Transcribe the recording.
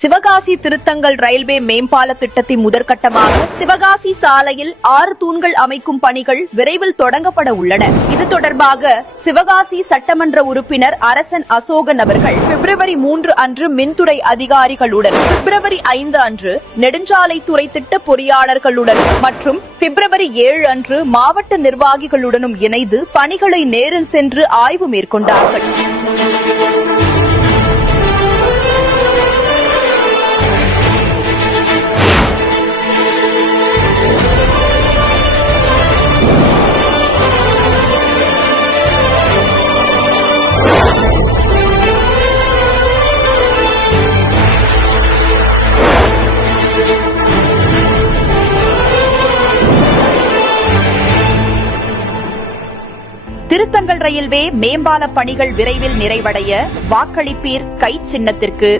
Sivakasi Thiruthangal railway மேம்பால திட்டத்தின் முதற்கட்டமாக சிவகாசி சாலையில் 6 தூண்கள் அமைக்கும் பணிகள் விரைவில் தொடங்கப்பட உள்ளன. இது தொடர்பாக சிவகாசி சட்டமன்ற உறுப்பினர் அரசன் அசோகன் அவர்கள் பிப்ரவரி 3 அன்று மின்துறை அதிகாரிகளுடன், பிப்ரவரி 5 அன்று நெடுஞ்சாலைத்துறை திட்ட பொறியாளர்களுடன் மற்றும் பிப்ரவரி 7 அன்று மாவட்ட நிர்வாகிகளுடனும் இணைந்து பணிகளை நேரில் சென்று ஆய்வு மேற்கொண்டார்கள். திருத்தங்கல் ரயில்வே மேம்பால பணிகள் விரைவில் நிறைவடைய வாக்களிப்பீர் கை சின்னத்திற்கு